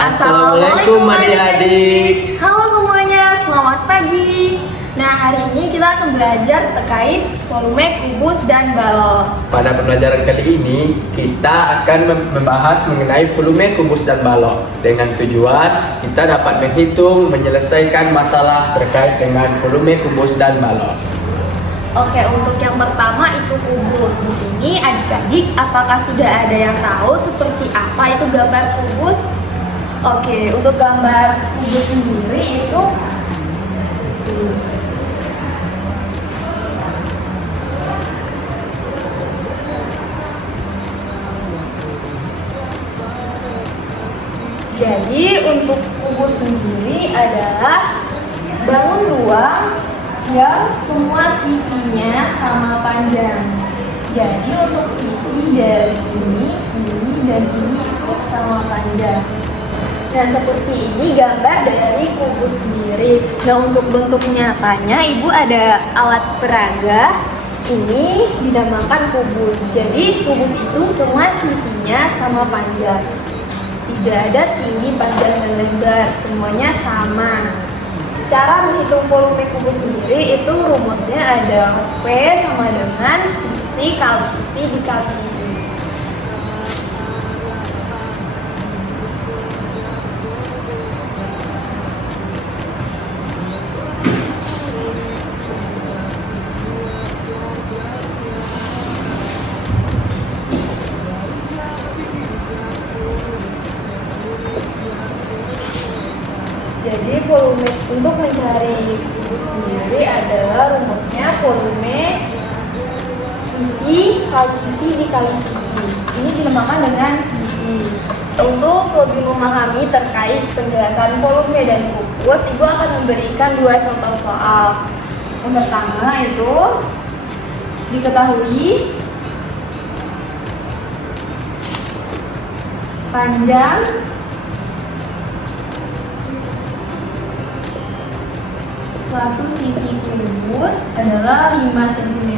Assalamualaikum adik-adik. Halo semuanya, selamat pagi. Nah, hari ini kita akan belajar terkait volume kubus dan balok. Pada pembelajaran kali ini, kita akan membahas mengenai volume kubus dan balok. Dengan tujuan kita dapat menghitung, menyelesaikan masalah terkait dengan volume kubus dan balok. Oke, untuk yang pertama itu kubus. Di sini adik-adik, apakah sudah ada yang tahu seperti apa itu gambar kubus? Oke, untuk gambar kubus sendiri itu jadi untuk kubus sendiri adalah bangun ruang yang semua sisinya sama panjang. Jadi untuk sisi dari ini, dan ini itu sama panjang. Nah, seperti ini gambar dari kubus sendiri. Nah, untuk bentuk nyatanya Ibu ada alat peraga. Ini dinamakan kubus. Jadi kubus itu semua sisinya sama panjang. Tidak ada tinggi, panjang, dan lebar. Semuanya sama. Cara menghitung volume kubus sendiri itu rumusnya ada V sama dengan sisi kali sisi dikali sisi. Jadi volume untuk mencari kubus sendiri adalah rumusnya volume sisi kali sisi dikali sisi. Ini dinamakan dengan sisi. Untuk lebih memahami terkait penjelasan volume dan kubus, Ibu akan memberikan dua contoh soal. Yang pertama itu diketahui panjang suatu sisi kubus adalah 5 cm.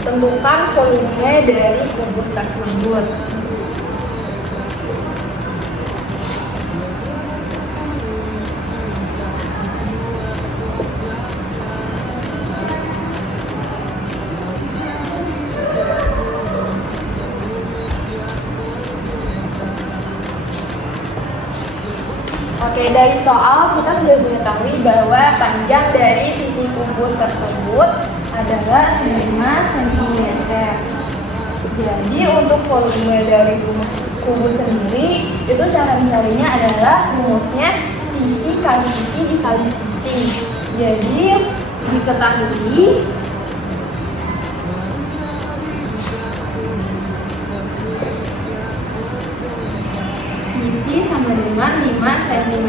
Tentukan volume dari kubus tersebut. Oke, dari soal kita sudah mengetahui bahwa panjang dari sisi kubus tersebut adalah 5 cm. Jadi untuk volume dari kubus sendiri, itu cara mencarinya adalah rumusnya sisi kali sisi dikali sisi. Jadi diketahui sisi sama dengan 5 cm.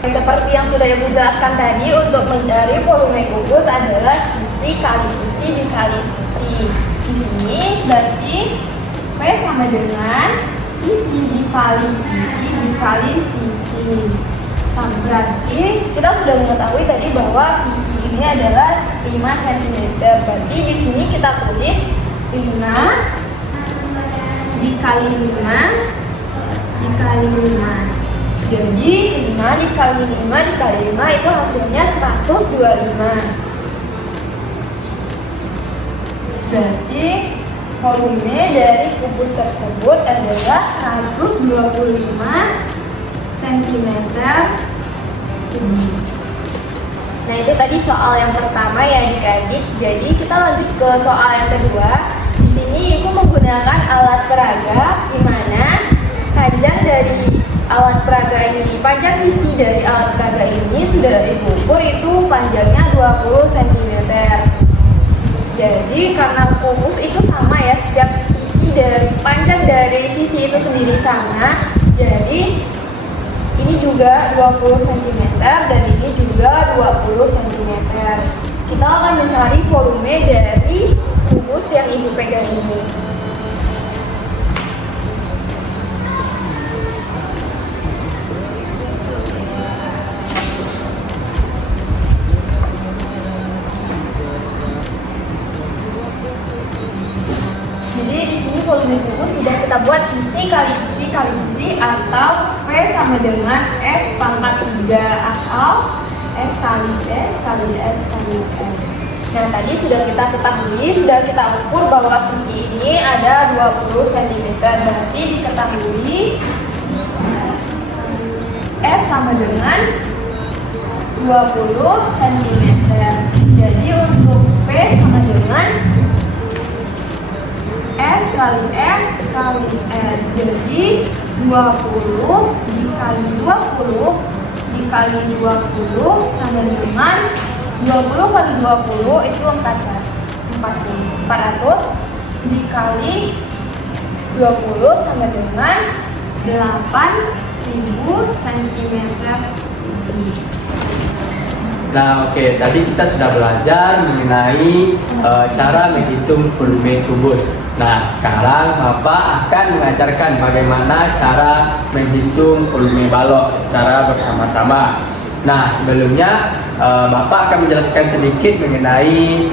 Seperti yang sudah Ibu jelaskan tadi, untuk mencari volume kubus adalah sisi kali sisi dikali sisi. Di sini berarti V sama dengan sisi dikali sisi dikali sisi. Berarti kita sudah mengetahui tadi bahwa sisi ini adalah 5 cm. Berarti di sini kita tulis 5 dikali 5 dikali 5. Jadi 5 dikali 5 dikali 5 itu hasilnya 125. Berarti volume dari kubus tersebut adalah 125 cm. Nah, itu tadi soal yang pertama ya adik-adik. Jadi kita lanjut ke soal yang kedua. Di sini Ibu menggunakan alat peraga di mana panjang dari alat peraga ini, panjang sisi dari alat peraga ini sudah Ibu ukur itu panjangnya 20 cm. Jadi karena kubus itu sama ya, setiap sisi dari panjang dari sisi itu sendiri sama. Jadi ini juga 20 cm dan ini juga 20 cm. Kita akan mencari volume dari kubus yang Ibu pegang ini. volume kubus sudah kita buat sisi kali sisi kali sisi, atau V sama dengan S pangkat 3 atau S kali S kali S kali S. Nah, tadi sudah kita ketahui, sudah kita ukur bahwa sisi ini ada 20 cm. Berarti diketahui S sama dengan 20 cm. Jadi untuk V sama dengan S kali S kali S. Jadi 20 dikali 20 dikali 20 sama dengan 20 kali 20 itu 400 dikali 20 sama dengan 8.000 cm. Nah, oke, tadi kita sudah belajar mengenai cara menghitung volume kubus. Nah, sekarang Bapak akan mengajarkan bagaimana cara menghitung volume balok secara bersama-sama. Nah, sebelumnya Bapak akan menjelaskan sedikit mengenai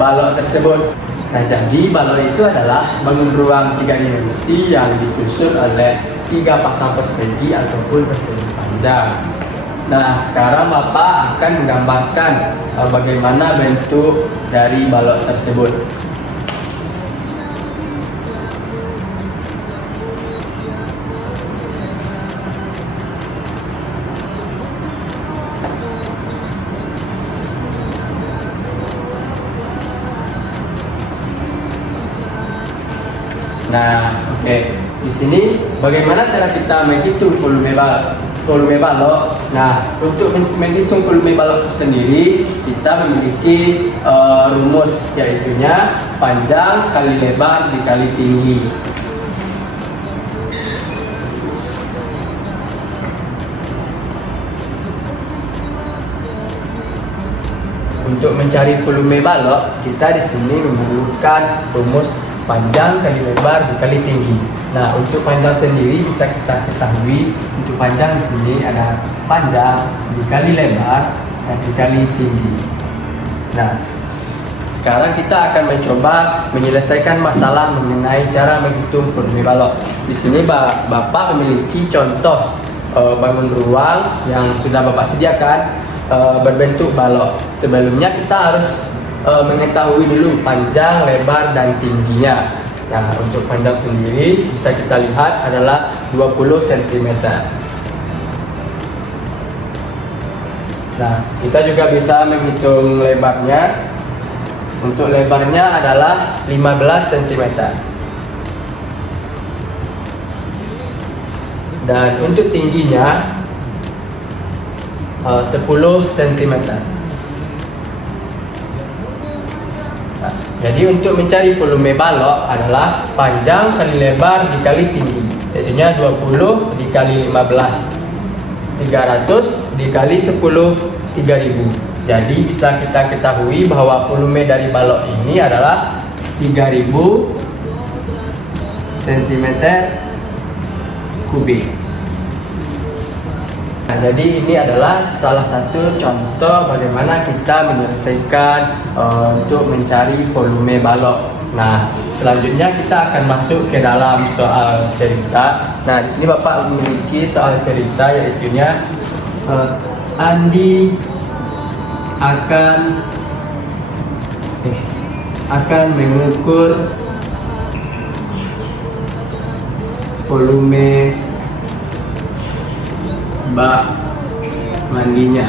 balok tersebut. Nah, jadi balok itu adalah bangun ruang 3 dimensi yang disusun oleh 3 pasang persegi ataupun persegi panjang. Nah, sekarang Bapak akan menggambarkan bagaimana bentuk dari balok tersebut. Nah, oke. Di sini bagaimana cara kita menghitung volume balok. Nah, untuk menghitung volume balok itu sendiri, kita memiliki rumus, yaitunya panjang kali lebar dikali tinggi. Untuk mencari volume balok, kita di sini memerlukan rumus panjang kali lebar dikali tinggi. Nah, untuk panjang sendiri bisa kita ketahui, untuk panjang di sini ada panjang dikali lebar dan dikali tinggi. Nah, sekarang kita akan mencoba menyelesaikan masalah mengenai cara menghitung volume balok. Di sini Bapak memiliki contoh bangun ruang yang sudah Bapak sediakan berbentuk balok. Sebelumnya kita harus mengetahui dulu panjang, lebar, dan tingginya. Nah, untuk panjang sendiri bisa kita lihat adalah 20 cm. Nah, kita juga bisa menghitung lebarnya. Untuk lebarnya adalah 15 cm. Dan untuk tingginya 10 cm. Jadi untuk mencari volume balok adalah panjang kali lebar dikali tinggi, yaitunya 20 dikali 15, 300 dikali 10, 3000. Jadi bisa kita ketahui bahwa volume dari balok ini adalah 3000 cm kubik. Nah, jadi ini adalah salah satu contoh bagaimana kita menyelesaikan untuk mencari volume balok. Nah, selanjutnya kita akan masuk ke dalam soal cerita. Nah, di sini Bapak memiliki soal cerita, yaitunya Andi akan mengukur volume bak mandinya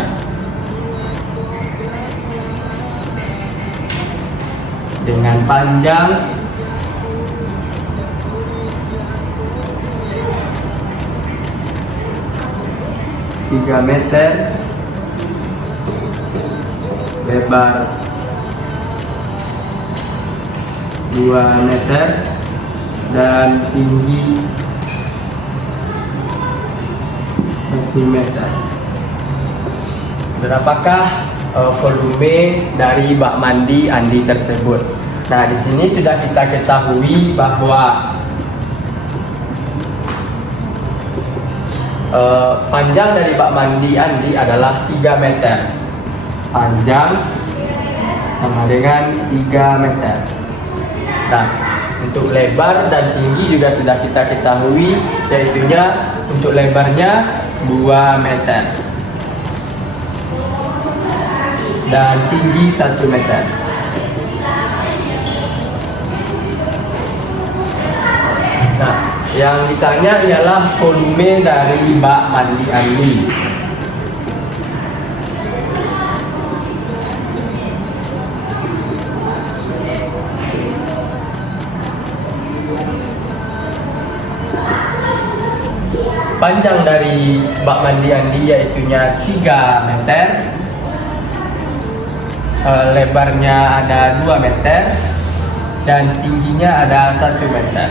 dengan panjang 3 meter, lebar 2 meter, dan tinggi 1 meter. Berapakah volume dari bak mandi Andi tersebut? Nah, di sini sudah kita ketahui bahwa panjang dari bak mandi Andi adalah 3 meter. Panjang sama dengan 3 meter. Nah, Untuk lebar dan tinggi juga sudah kita ketahui, yaitunya untuk lebarnya 2 meter dan tinggi 1 meter. Nah, yang ditanya ialah volume dari bak mandi Andi. Panjang dari bak mandi Andi yaitunya 3 meter, lebarnya ada 2 meter dan tingginya ada 1 meter.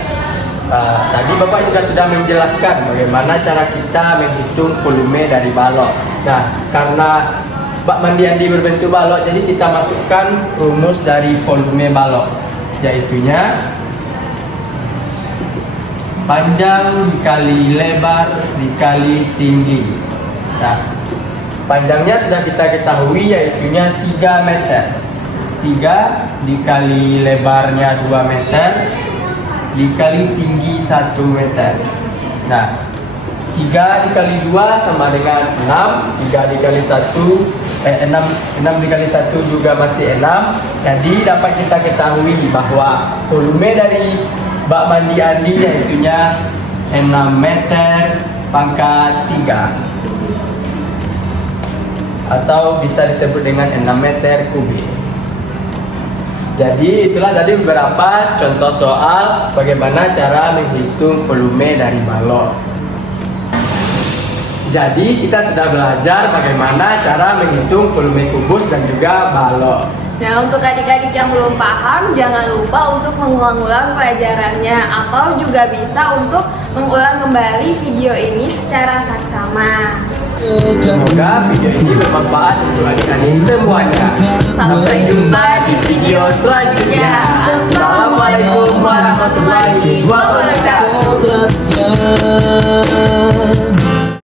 Tadi Bapak juga sudah menjelaskan bagaimana cara kita menghitung volume dari balok. Nah, karena bak mandi Andi berbentuk balok, jadi kita masukkan rumus dari volume balok, yaitunya panjang dikali lebar dikali tinggi. Nah, panjangnya sudah kita ketahui yaitunya 3 meter. 3 dikali lebarnya 2 meter dikali tinggi 1 meter. Nah, 3 dikali 2 sama dengan 6. 3 dikali 1 6 dikali 1 juga masih 6. Jadi dapat kita ketahui bahwa volume dari bak mandi Andi yaitunya 6 meter pangkat 3 atau bisa disebut dengan 6 meter kubik. Jadi itulah tadi beberapa contoh soal bagaimana cara menghitung volume dari balok. Jadi kita sudah belajar bagaimana cara menghitung volume kubus dan juga balok. Nah, untuk adik-adik yang belum paham, jangan lupa untuk mengulang-ulang pelajarannya atau juga bisa untuk mengulang kembali video ini secara saksama. Semoga video ini bermanfaat untuk adik-adik semuanya. Sampai jumpa di video selanjutnya. Assalamualaikum warahmatullahi wabarakatuh.